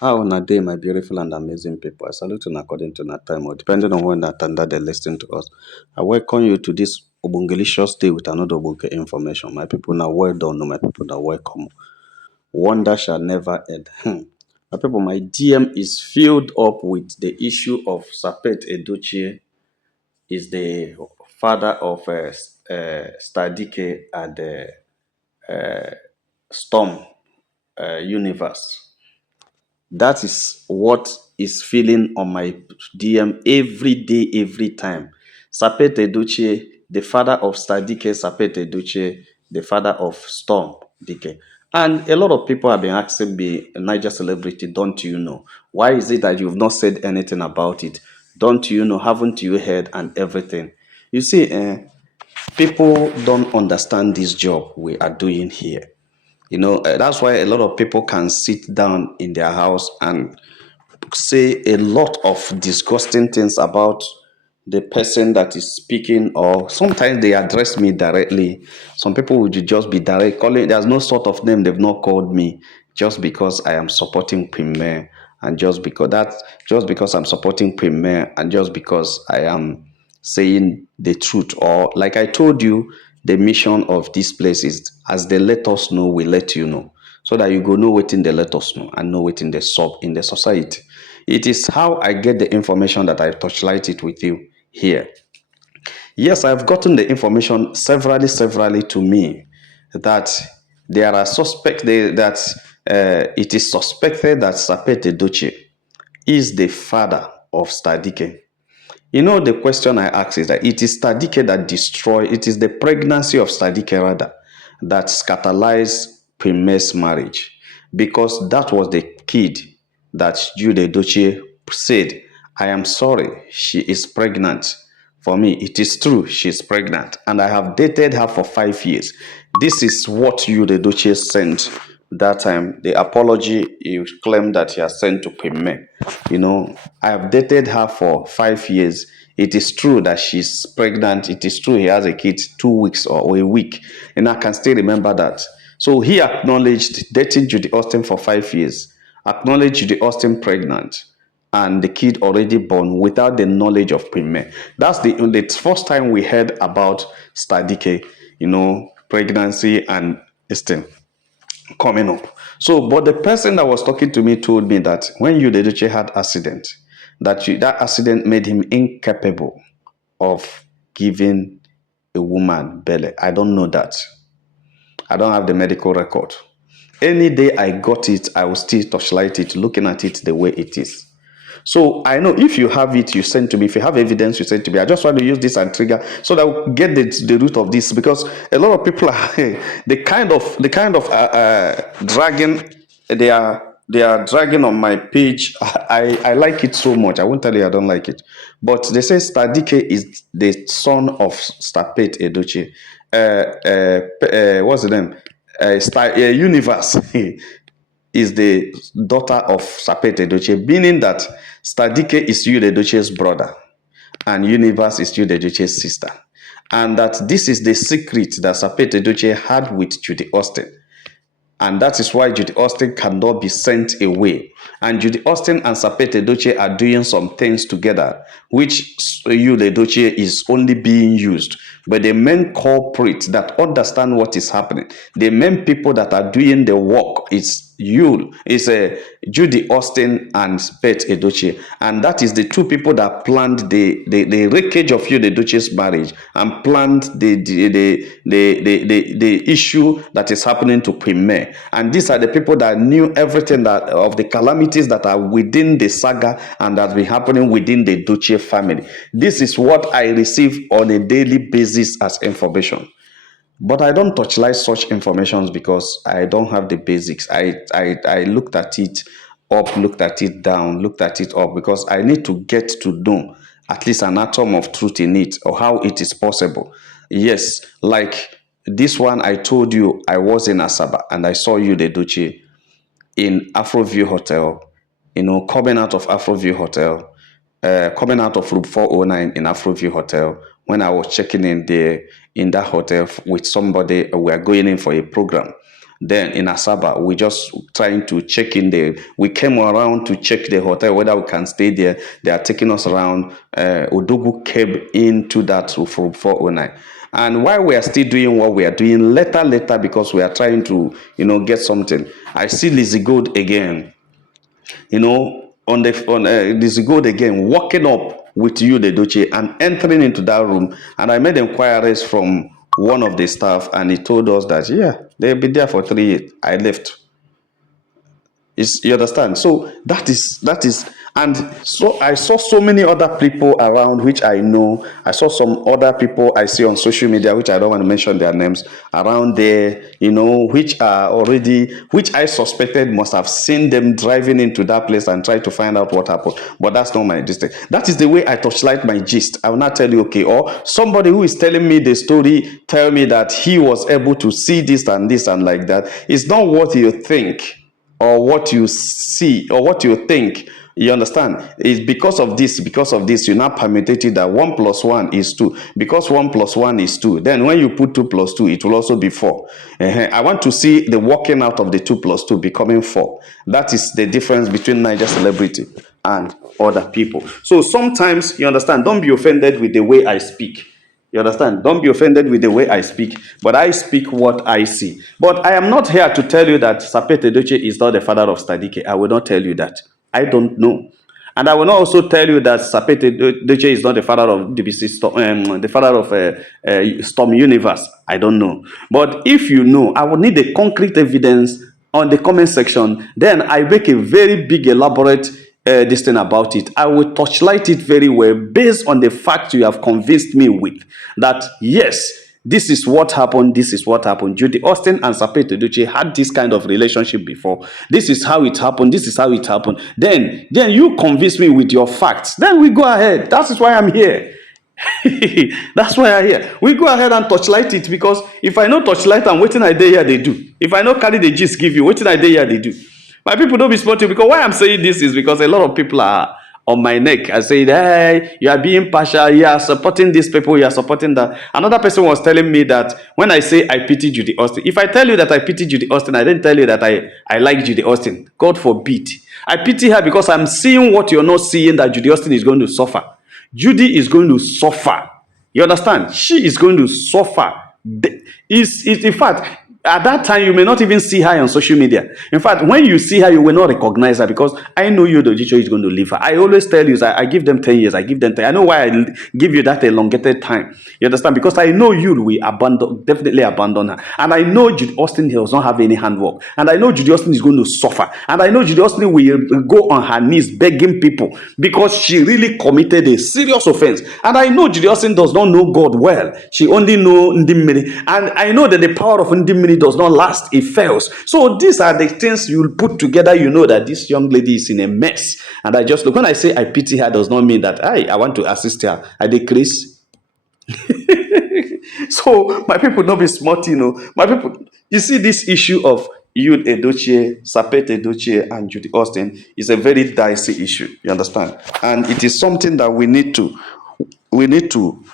How on a day, my beautiful and amazing people. I salute you according to that time, or depending on when that time that they listen to us. I welcome you to this Obungelicious day with another Obunge information. My people now well done, my people now welcome. Wonder shall never end. My people, my DM is filled up with the issue of Sapet Edochie is the father of Stadike and Storm Universe. That is what is feeling on my DM every day, every time. Sapete Edochie, the father of Stadike Sapete Edochie, the father of Storm Dike. And a lot of people have been asking me, Niger celebrity, don't you know? Why is it that you've not said anything about it? Don't you know? Haven't you heard? And everything. You see, people don't understand this job we are doing here. That's why a lot of people can sit down in their house and say a lot of disgusting things about the person that is speaking, or sometimes they address me directly. Some people would just be direct calling. There's no sort of name they've not called me, just because I am supporting Premier, and just because I'm supporting Premier, and just because I am saying the truth. Or like I told you, the mission of this place is, as they let us know, we let you know, so that you go know wetin they let us know and know wetin they sub in the society. It is how I get the information that I touchlight it with you here. Yes, I've gotten the information severally to me that there are suspect that it is suspected that Sapete Doche is the father of Stadike. The question I ask is that it is Stadike that it is the pregnancy of Stadike rather that scandalized Prime's marriage, because that was the kid that Jude Edochie said, I am sorry, she is pregnant. For me, it is true, she is pregnant, and I have dated her for 5 years. This is what Jude Edochie sent that time. The apology he claimed that he has sent to Prime. I have dated her for 5 years. It is true that she's pregnant. It is true he has a kid 2 weeks or a week. And I can still remember that. So he acknowledged dating Judy Austin for 5 years, acknowledged Judy Austin pregnant, and the kid already born without the knowledge of Premier. That's the first time we heard about Stadike, pregnancy and this thing coming up. So, but the person that was talking to me told me that when you Edochie had accident, that accident made him incapable of giving a woman belly. I don't know that. I don't have the medical record. Any day I got it, I will still touchlight it, looking at it the way it is. So I know if you have it, you send to me. If you have evidence, you send to me. I just want to use this and trigger so that we get the root of this, because a lot of people are the kind of dragging they are dragging on my page. I like it so much. I won't tell you I don't like it, but they say Stadike is the son of Stapet Edochie. What's the name? Universe is the daughter of Sapet Edochie, meaning that Stadike is Jude Edochie's brother and Universe is Jude Edochie's sister. And that this is the secret that Sapet Edochie had with Judy Austin. And that is why Judy Austin cannot be sent away. And Judy Austin and Sapet Edochie are doing some things together, which Jude Edochie is only being used. But the main culprits that understand what is happening, the main people that are doing the work is Judy Austin and Pet Edochie. And that is the two people that planned the wreckage of Judy Edochie's marriage and planned the issue that is happening to Premier. And these are the people that knew everything of the calamities that are within the saga and that been happening within the Edochie family. This is what I receive on a daily basis as information. But I don't touchlight such informations because I don't have the basics. I looked at it up, looked at it down, looked at it up, because I need to get to know at least an atom of truth in it, or how it is possible. Yes, like this one I told you, I was in Asaba and I saw you, the Edochie, in Afroview Hotel, coming out of Afroview Hotel, coming out of room 409 in Afroview Hotel. When I was checking in there in that hotel with somebody, we are going in for a program. Then in Asaba, we just trying to check in there. We came around to check the hotel, whether we can stay there. They are taking us around. Odogu came into that from 409. And while we are still doing what we are doing, later, because we are trying to, get something, I see Lizzie Gold again, Lizzie Gold again, walking up with you, the Edochie, and entering into that room. And I made inquiries from one of the staff, and he told us that, yeah, they'll be there for 3 years. I left. You understand? So that is, and so I saw so many other people around which I know. I saw some other people I see on social media, which I don't want to mention their names, around there, which I suspected must have seen them driving into that place and try to find out what happened. But that's not my gist. That is the way I touchlight my gist. I will not tell you, okay, or somebody who is telling me the story tell me that he was able to see this and like that. It's not what you think or what you see or what you think. You understand? It's because of this, you now permutate that 1 + 1 is 2. Because 1 + 1 is 2, then when you put 2 + 2, it will also be 4. I want to see the working out of the 2 + 2 becoming 4. That is the difference between Niger celebrity and other people. So sometimes, you understand, don't be offended with the way I speak. You understand? Don't be offended with the way I speak, but I speak what I see. But I am not here to tell you that Sapete Edochie is not the father of Dike. I will not tell you that. I don't know. And I will not also tell you that Sapete Edochie is not the father of DBC Storm, the father of Storm Universe. I don't know. But if you know, I will need a concrete evidence on the comment section. Then I make a very big, elaborate this thing about it. I will touchlight it very well based on the fact you have convinced me with that, yes, this is what happened. This is what happened. Judy Austin and Sapete Edochie had this kind of relationship before. This is how it happened. This is how it happened. Then you convince me with your facts. Then we go ahead. That is why I'm here. That's why I'm here. We go ahead and touchlight it, because if I know touchlight and waiting I day here they do. If I know carry the gist give you, waiting I day here they do. My people don't be sporty, because why I'm saying this is because a lot of people are on my neck. I say, hey, you are being partial, you are supporting these people, you are supporting that. Another person was telling me that when I say I pity Judy Austin, if I tell you that I pity Judy Austin, I didn't tell you that I like Judy Austin. God forbid. I pity her because I'm seeing what you're not seeing, that Judy Austin is going to suffer. Judy is going to suffer. You understand? She is going to suffer. In fact, at that time, you may not even see her on social media. In fact, when you see her, you will not recognize her, because I know you, the Edochie is going to leave her. I always tell you, I give them 10 years. I give them 10. I know why I give you that elongated time. You understand? Because I know you will definitely abandon her. And I know Judy Austin does not have any handwork. And I know Judy Austin is going to suffer. And I know Judy Austin will go on her knees begging people, because she really committed a serious offense. And I know Judy Austin does not know God well. She only knows Ndimiri. And I know that the power of Ndimiri does not last, it fails. So these are the things you'll put together. You know that this young lady is in a mess. And I just look, when I say I pity her, does not mean that I want to assist her. I decrease. So my people don't be smart, My people, you see, this issue of Yul Edochie, Sapete Edochie, and Judy Austin is a very dicey issue. You understand? And it is something that we need to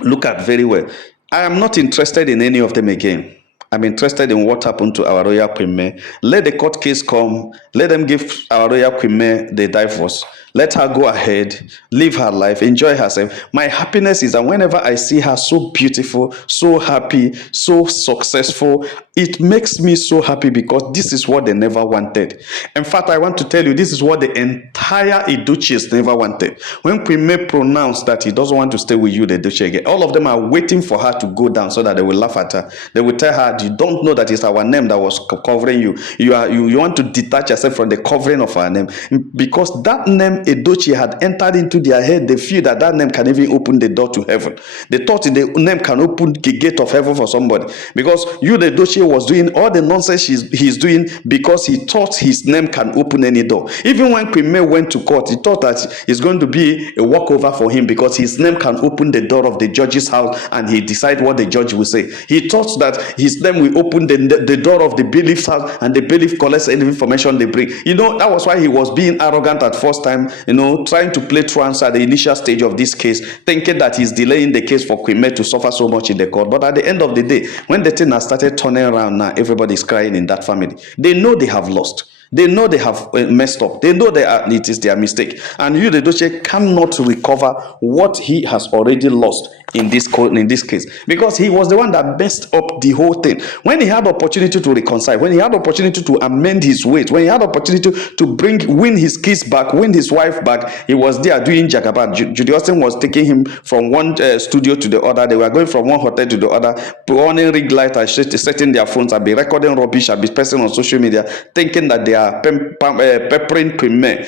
look at very well. I am not interested in any of them again. I'm interested in what happened to our royal queen May. Let the court case come. Let them give our royal queen May the divorce. Let her go ahead, live her life, enjoy herself. My happiness is that whenever I see her so beautiful, so happy, so successful, it makes me so happy, because this is what they never wanted. In fact, I want to tell you, this is what the entire Edochies never wanted. When Queen May pronounced that he doesn't want to stay with you, the Edochie again, all of them are waiting for her to go down so that they will laugh at her. They will tell her, you don't know that it's our name that was covering you. You want to detach yourself from the covering of our name, because that name Edochie had entered into their head. They feel that name can even open the door to heaven. They thought the name can open the gate of heaven for somebody, because you, the Edochie, was doing all the nonsense he's doing because he thought his name can open any door. Even when Queen May went went to court, he thought that it's going to be a walkover for him because his name can open the door of the judge's house and he decide what the judge will say. He thought that his name will open the door of the bailiff's house and the bailiff collects any information they bring. That was why he was being arrogant at first time, trying to play trance at the initial stage of this case, thinking that he's delaying the case for Queen May to suffer so much in the court. But at the end of the day, when the thing has started turning around now, everybody's crying in that family. They know they have lost. They know they have messed up. They know it is their mistake. And you, the Edochie, cannot recover what he has already lost in this case, because he was the one that messed up the whole thing. When he had opportunity to reconcile, when he had opportunity to amend his ways, when he had opportunity to win his kids back, win his wife back, he was there doing jagaban. Judy Austin was taking him from one studio to the other. They were going from one hotel to the other, on ring light and setting their phones and be recording rubbish and be posting on social media, thinking that they are peppering Queen May.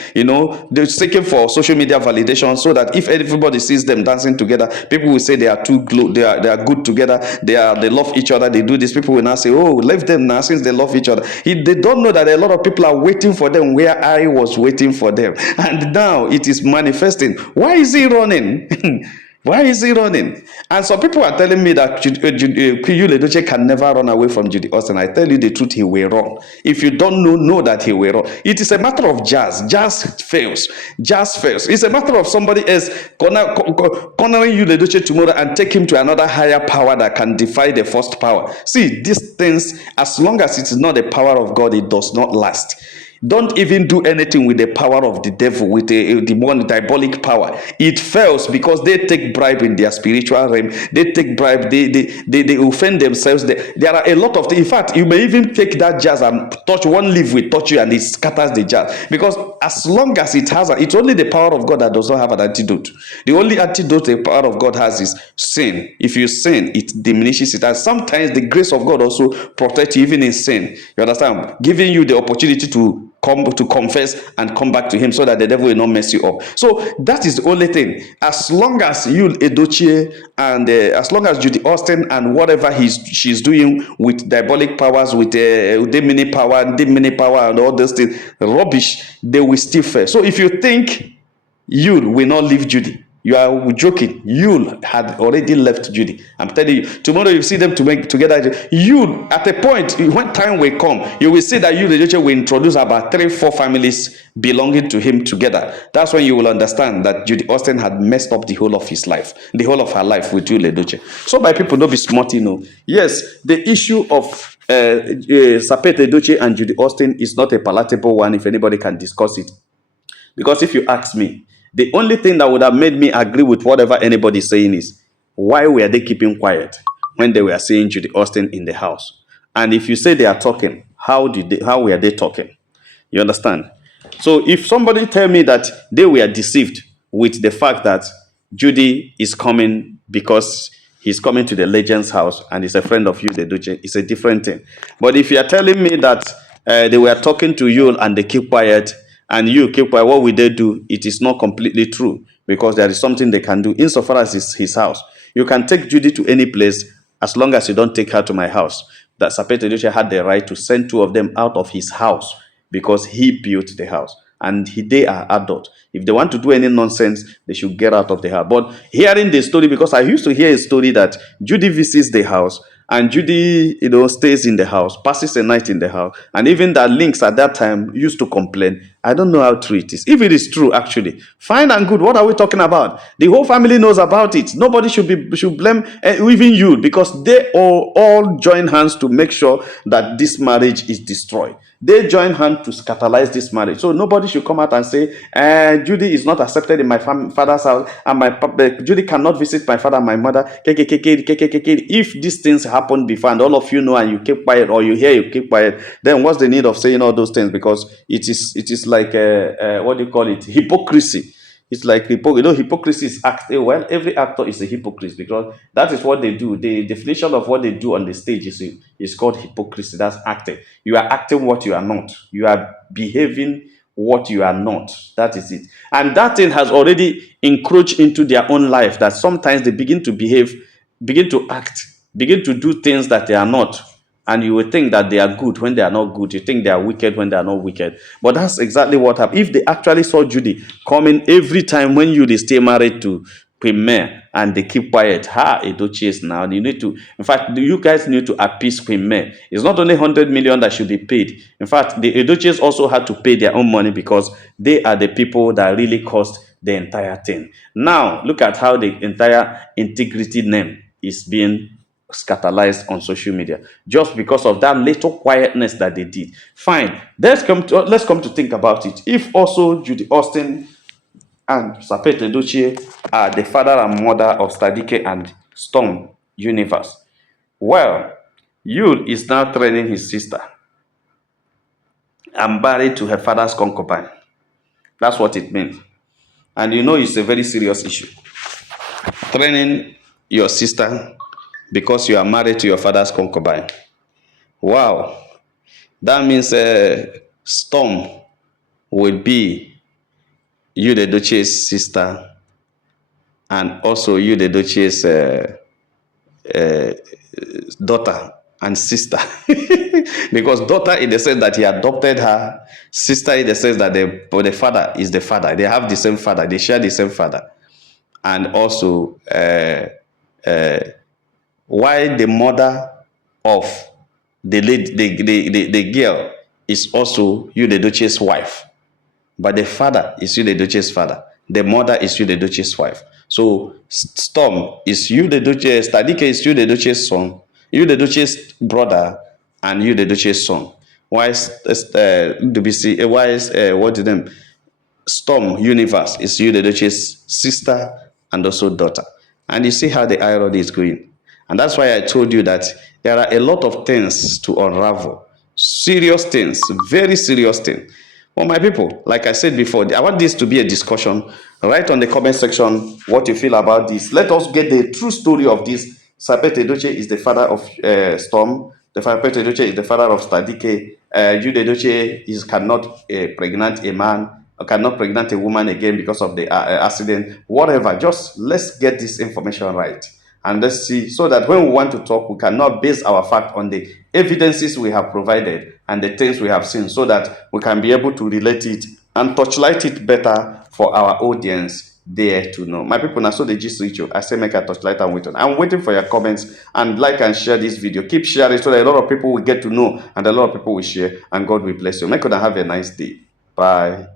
They're seeking for social media validation so that if everybody sees them dancing together, people will say they are they are good together, they love each other, they do this. People will now say, oh, leave them now since they love each other. They don't know that a lot of people are waiting for them where I was waiting for them, and now it is manifesting. Why is he running? Why is he running? And some people are telling me that Edochie can never run away from Judy Austin. I tell you the truth, he will run. If you don't know that he will run. It is a matter of jazz. Jazz fails. Jazz fails. It's a matter of somebody else cornering Edochie tomorrow and take him to another higher power that can defy the first power. See, these things, as long as it is not the power of God, it does not last. Don't even do anything with the power of the devil, with the diabolic power. It fails because they take bribe in their spiritual realm. They take bribe. They offend themselves. There are a lot of things. In fact, you may even take that jazz and touch one leaf will touch you and it scatters the jazz. Because as long as it has, it's only the power of God that does not have an antidote. The only antidote the power of God has is sin. If you sin, it diminishes it. And sometimes the grace of God also protects you even in sin. You understand? Giving you the opportunity to confess and come back to him so that the devil will not mess you up. So that is the only thing. As long as you, Edochie, and as long as Judy Austin and whatever she's doing with diabolic powers, with demini power and all those things, rubbish, they will still fail. So if you think you will not leave Judy, you are joking. You had already left Judy. I'm telling you, tomorrow you see them together. You, at a point, when time will come, you will see that you, the Edochie, will introduce about 3-4 families belonging to him together. That's when you will understand that Judy Austin had messed up the whole of his life, the whole of her life with you, Edochie. So my people, don't be smart, Yes, the issue of Sapet Edochie and Judy Austin is not a palatable one if anybody can discuss it. Because if you ask me, the only thing that would have made me agree with whatever anybody is saying is, why were they keeping quiet when they were seeing Judy Austin in the house? And if you say they are talking, how were they talking? You understand? So if somebody tell me that they were deceived with the fact that Judy is coming because he's coming to the legend's house and he's a friend of you, the Edochie, it's a different thing. But if you are telling me that they were talking to you and they keep quiet, and you keep quiet, what will they do? It is not completely true, because there is something they can do insofar as it's his house. You can take Judy to any place as long as you don't take her to my house. That Sapet Edochie had the right to send 2 of them out of his house because he built the house. And they are adults. If they want to do any nonsense, they should get out of the house. But hearing the story, because I used to hear a story that Judy visits the house, and Judy, stays in the house, passes a night in the house. And even that Links at that time used to complain. I don't know how true it is. If it is true, actually, fine and good. What are we talking about? The whole family knows about it. Nobody should blame even you, because they all join hands to make sure that this marriage is destroyed. They join hands to scandalize this marriage. So nobody should come out and say, Judy is not accepted in my father's house, and Judy cannot visit my father and my mother. If these things happen before and all of you know and you keep quiet, or you hear you keep quiet, then what's the need of saying all those things? Because it is like what do you call it? Hypocrisy. It's like hypocrisy is acting. Well, every actor is a hypocrite, because that is what they do. The definition of what they do on the stage is called hypocrisy. That's acting. You are acting what you are not. You are behaving what you are not. That is it. And that thing has already encroached into their own life, that sometimes they begin to behave, begin to act, begin to do things that they are not. and you will think that they are good when they are not good. You think they are wicked when they are not wicked. But that's exactly what happened. If they actually saw Judy coming every time when you stay married to Queen May and they keep quiet, Edochie is now. You need to, in fact, you guys need to appease Queen May. It's not only 100 million that should be paid. In fact, the Edochies also had to pay their own money because they are the people that really caused the entire thing. Now, look at how the entire integrity name is being scatterized on social media just because of that little quietness that they did. Fine. Let's come to think about it. If also Judy Austin and Sapet Edochie are the father and mother of Dike and Storm Universe, well, Yul is now training his sister and married to her father's concubine. That's what it means. And you know it's a very serious issue. Training your sister because you are married to your father's concubine. Wow. That means Storm will be you the Edochie's sister and also you the Edochie's daughter and sister. Because daughter in the sense that he adopted her, sister in the sense that the father is the father. They have the same father. They share the same father. And also why the mother of the girl is also you the Edochie's wife, but the father is you the Edochie's father. The mother is you the Edochie's wife. So Storm is you the Edochie's, Dike is you the Edochie's son, you the Edochie's brother, and you the Edochie's son. Why is WBC? Why is what the name? Storm Universe is you the Edochie's sister and also daughter. And you see how the irony is going. And that's why I told you that there are a lot of things to unravel. Serious things, very serious things. Well, my people, like I said before, I want this to be a discussion. Write on the comment section what you feel about this. Let us get the true story of this. Sapet Edochie is the father of Storm. The Sapet Edochie is the father of Dike. Jude Edochie cannot pregnant a man, cannot pregnant a woman again because of the accident. Whatever, just let's get this information right. And let's see, so that when we want to talk, we cannot base our fact on the evidences we have provided and the things we have seen, so that we can be able to relate it and touchlight it better for our audience there to know. My people, now so the gist reach you. I say make a touchlight and wait on. I'm waiting for your comments and like and share this video. Keep sharing so that a lot of people will get to know and a lot of people will share, and God will bless you. Make sure have a nice day. Bye.